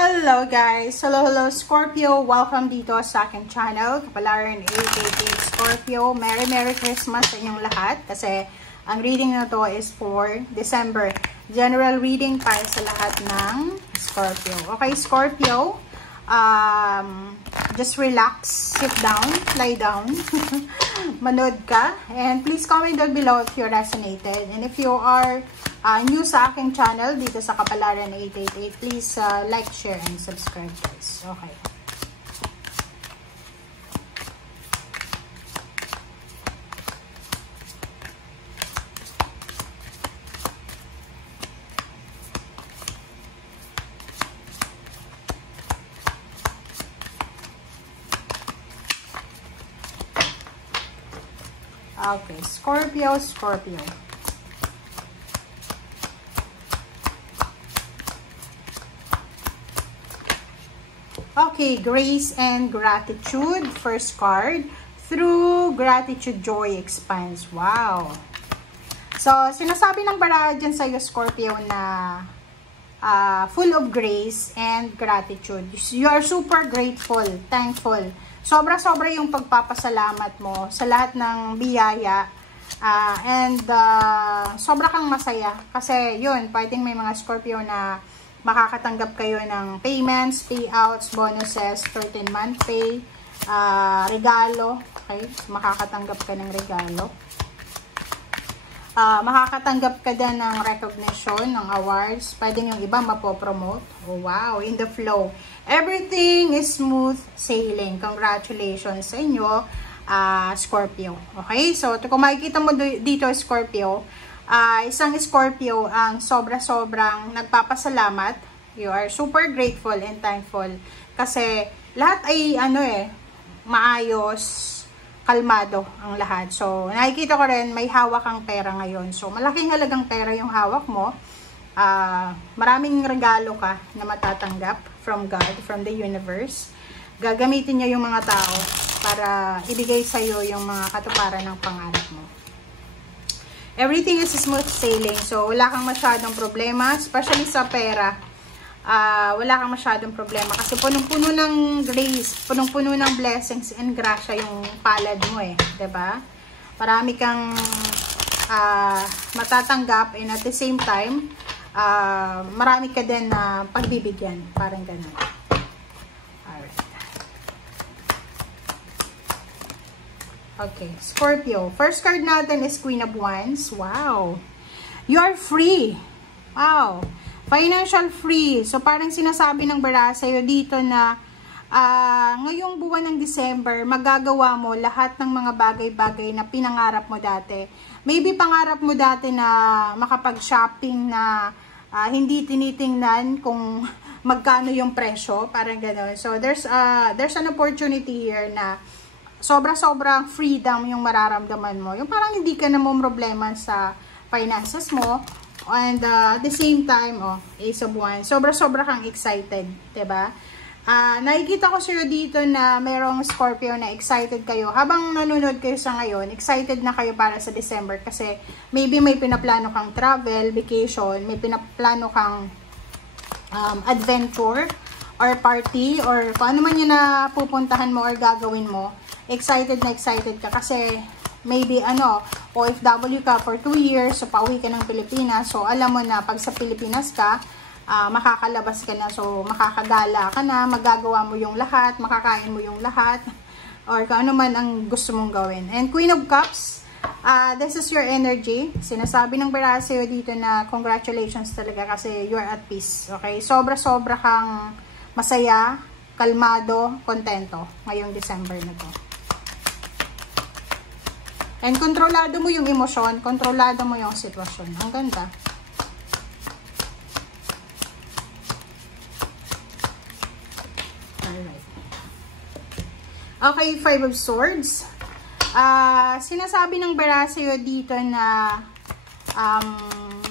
Hello guys! Hello Scorpio! Welcome dito sa aking channel, Kapalaran 888 Scorpio. Merry Christmas sa inyong lahat kasi ang reading na to is for December. General reading para sa lahat ng Scorpio. Okay, Scorpio, just relax, sit down, lie down, manood ka, and please comment down below if you resonated. And if you are new sa aking channel dito sa Kapalaran 888, please like, share, and subscribe guys. Okay. Okay, Scorpio. Okay, grace and gratitude. First card, through gratitude, joy expands. Wow. So, sinasabi ng baraha dyan sa iyo, Scorpio, na full of grace and gratitude. You are super grateful, thankful. Sobra-sobra yung pagpapasalamat mo sa lahat ng biyaya. And sobra kang masaya. Kasi yun, pwedeng may mga Scorpio na makakatanggap kayo ng payments, payouts, bonuses, 13-month pay, regalo. Okay? Makakatanggap ka ng regalo. Makakatanggap ka din ng recognition, ng awards. Pwede yung iba mapopromote. Oh, wow, in the flow. Everything is smooth sailing. Congratulations sa inyo, Scorpio. Okay, so kung makikita mo dito, Scorpio, isang Scorpio ang sobra-sobrang nagpapasalamat. You are super grateful and thankful. Kasi lahat ay maayos, kalmado ang lahat. So, nakikita ko rin, may hawak ang pera ngayon. So, malaking halagang pera yung hawak mo. Maraming regalo ka na matatanggap from God, from the universe. Gagamitin niya yung mga tao para ibigay sa'yo yung mga katuparan ng pangarap mo. Everything is smooth sailing. So, wala kang masyadong problema, especially sa pera. Wala kang masyadong problema kasi punong-puno ng grace, punong-puno ng blessings and grasya yung palad mo eh, 'di ba? Marami kang matatanggap and at the same time, marami ka din na pagbibigyan, parang ganun. Alright. Okay, Scorpio. First card natin is Queen of Wands. Wow. You are free. Wow. Financial free. So, parang sinasabi ng baraha sa'yo dito na ngayong buwan ng December, magagawa mo lahat ng mga bagay-bagay na pinangarap mo dati. Maybe pangarap mo dati na makapag-shopping na hindi tinitingnan kung magkano yung presyo. Parang gano'n. So, there's an opportunity here na sobra-sobrang freedom yung mararamdaman mo. Yung parang hindi ka na mo problema sa finances mo. And at the same time, Ace of Wands, sobra-sobra kang excited, diba? Nakikita ko sa'yo dito na merong Scorpio na excited kayo. Habang nanonood kayo sa ngayon, excited na kayo para sa December kasi maybe may pinaplano kang travel, vacation, may pinaplano kang adventure or party or kung ano man yun na pupuntahan mo or gagawin mo. Excited ka kasi maybe OFW ka for 2 years, so pauwi ka ng Pilipinas, so alam mo na pag sa Pilipinas ka, makakalabas ka na, so makakagala ka na, magagawa mo yung lahat, makakain mo yung lahat, or kung ano man ang gusto mong gawin. And Queen of Cups, this is your energy. Sinasabi ng baraha sa'yo dito na congratulations talaga kasi you're at peace. Okay? Sobra-sobra kang masaya, kalmado, kontento ngayong December na to. And kontrolado mo yung emosyon, kontrolado mo yung sitwasyon. Ang ganda. Alright. Okay, Five of Swords. Sinasabi ng baraha sa'yo dito na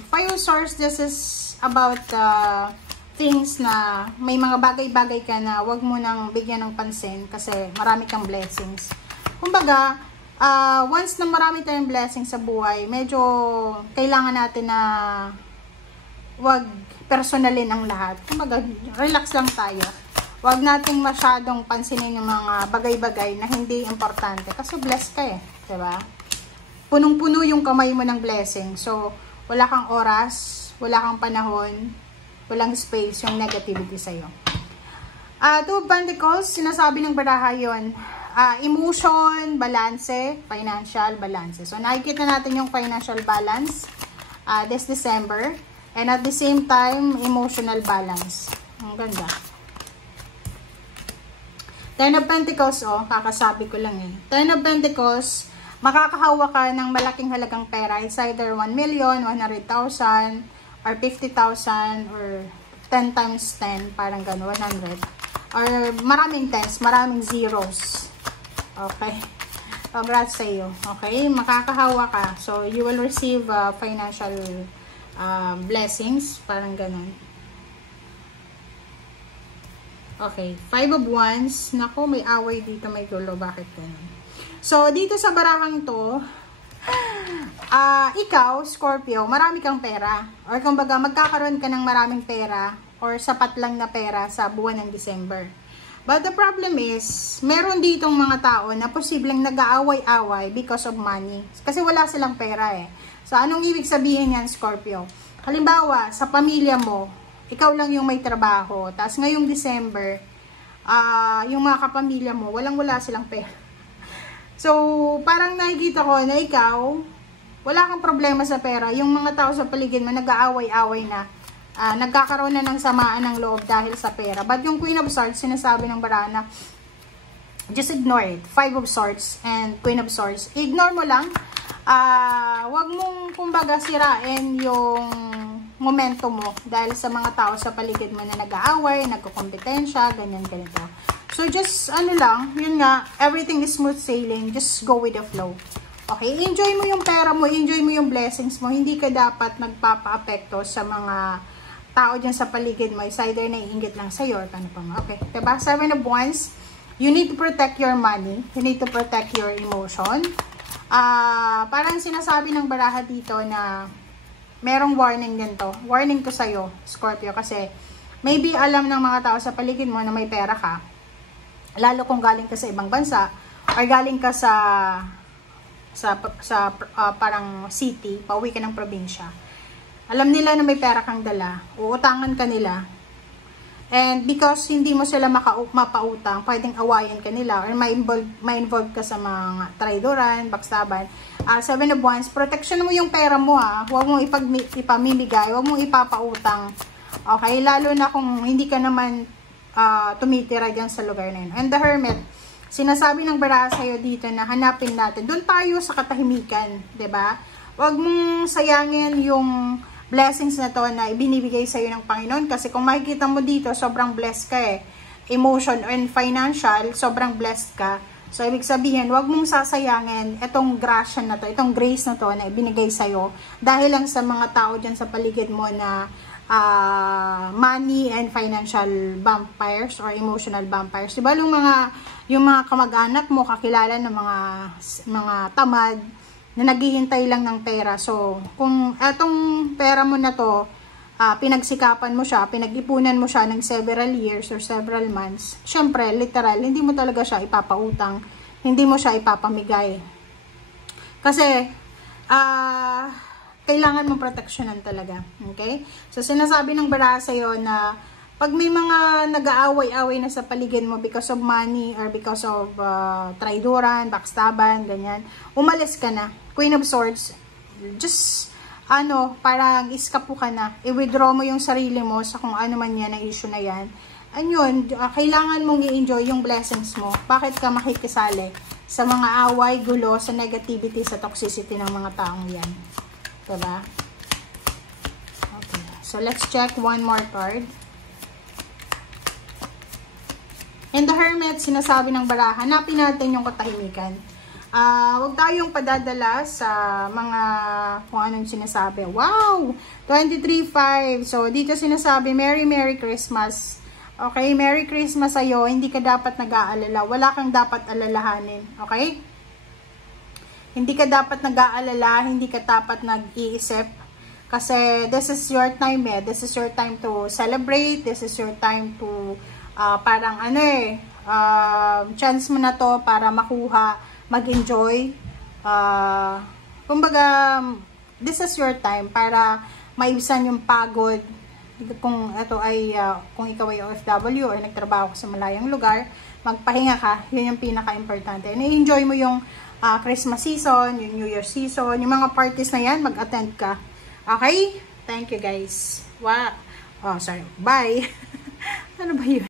Five of Swords, this is about things na may mga bagay-bagay ka na wag mo nang bigyan ng pansin kasi marami kang blessings. Kumbaga, once na marami tayong blessings sa buhay, medyo kailangan natin na wag personalin ang lahat. Kumbaga, relax lang tayo. Wag nating masyadong pansinin yung mga bagay-bagay na hindi importante. Kasi blessed ka eh. Diba? Punong-puno yung kamay mo ng blessing. So, wala kang oras, wala kang panahon, walang space yung negativity sa'yo. Two of Pentacles, sinasabi ng baraha yun. Emotion, balance, financial balance. So, nakikita natin yung financial balance this December. And at the same time, emotional balance. Ang ganda. Ten of Pentacles, kakasabi ko lang eh. Ten of Pentacles, makakahawa ka ng malaking halagang pera. It's either 1 million, 100,000, or 50,000, or 10 times 10, parang gano'n, 100. Or maraming tens, maraming zeros. Okay. Congrats sa iyo. Okay, makakahawa ka. So, you will receive financial blessings, parang gano'n. Okay, 5 of Wands. Naku, may away dito, may gulo. Bakit ganun? So, dito sa barahang to, ikaw, Scorpio, marami kang pera. Or kumbaga, magkakaroon ka ng maraming pera or sapat lang na pera sa buwan ng December. But the problem is, meron ditong mga tao na posibleng nag-aaway-away because of money. Kasi wala silang pera eh. So, anong ibig sabihin yan, Scorpio? Halimbawa, sa pamilya mo, ikaw lang yung may trabaho. Tapos ngayong December, yung mga kapamilya mo, walang-wala silang pera. So, parang nakikita ko na ikaw, wala kang problema sa pera. Yung mga tao sa paligid mo, nag-aaway-away na. Nagkakaroon na ng samaan ng loob dahil sa pera. But yung Queen of Swords, sinasabi ng barana, just ignore it. 5 of Swords and Queen of Swords. Ignore mo lang. Wag mong, kumbaga, sirain yung momentum mo dahil sa mga tao sa paligid mo na nag-aaway, nagkukompetensya, ganyan, ganito. So, just, yun nga, everything is smooth sailing. Just go with the flow. Okay? Enjoy mo yung pera mo, enjoy mo yung blessings mo. Hindi ka dapat nagpapa-apekto sa mga tao dyan sa paligid mo. It's either naiingit lang sa'yo or paano pa mo. Okay? Diba? 7 of Wands, you need to protect your money. You need to protect your emotion. Parang sinasabi ng baraha dito na merong warning din to. Warning to sa'yo, Scorpio, kasi maybe alam ng mga tao sa paligid mo na may pera ka, lalo kung galing ka sa ibang bansa or galing ka sa parang city, pauwi ka ng probinsya. Alam nila na may pera kang dala, uutangan ka nila. And because hindi mo sila mapautang, pwedeng awayan ka nila or ma-involve ka sa mga traidoran, baksaban. 7 of Wands, protection mo yung pera mo Huwag mong ipamimigay, huwag mong ipapautang. Okay? Lalo na kung hindi ka naman tumitira dyan sa lugar na yun. And the Hermit, sinasabi ng baraha sa'yo dito na hanapin natin. Doon tayo sa katahimikan, 'di ba? Huwag mong sayangin yung blessings na to na ibinibigay sa'yo ng Panginoon. Kasi kung makikita mo dito, sobrang blessed ka eh. Emotion and financial, sobrang blessed ka. So, ibig sabihin, huwag mong sasayangin itong grasya na to, itong grace na to na ibinigay sa'yo. Dahil lang sa mga tao dyan sa paligid mo na money and financial vampires or emotional vampires. Diba yung mga kamag-anak mo, kakilala ng mga tamad, na naghihintay lang ng pera. So, kung etong pera mo na to, pinagsikapan mo siya, pinag-ipunan mo siya ng several years or several months, syempre, literal, hindi mo talaga siya ipapautang, hindi mo siya ipapamigay. Kasi, kailangan mong proteksyonan talaga. Okay? So, sinasabi ng baraha sa'yo na pag may mga nag-aaway-away na sa paligid mo because of money or because of traidoran, backstaban, ganyan, umalis ka na. Queen of Swords, just, parang iskapo ka na. I-withdraw mo yung sarili mo sa kung ano man yan, ang issue na yan. Ayun, kailangan mong i-enjoy yung blessings mo. Bakit ka makikisali sa mga away, gulo, sa negativity, sa toxicity ng mga taong yan? Diba? Okay. So, let's check one more card. And the Hermit, sinasabi ng baraha, hanapin natin yung katahimikan. Huwag tayong padadala sa mga kung anong sinasabi. Wow! 23-5. So, dito sinasabi, Merry Christmas. Okay? Merry Christmas sa'yo. Hindi ka dapat nag-aalala. Wala kang dapat alalahanin. Okay? Hindi ka dapat nag-aalala. Hindi ka dapat nag-iisip Kasi this is your time This is your time to celebrate. This is your time to parang chance mo na to para makuha, mag-enjoy. Kumbaga, this is your time para maibsan yung pagod. Kung ito ay, kung ikaw ay OFW or nagtrabaho sa malayang lugar, magpahinga ka. Yun yung pinaka-importante. I-enjoy mo yung Christmas season, yung New Year season, yung mga parties na yan, mag-attend ka. Okay? Thank you guys. Wow. Oh, sorry. Bye. Ano ba yun?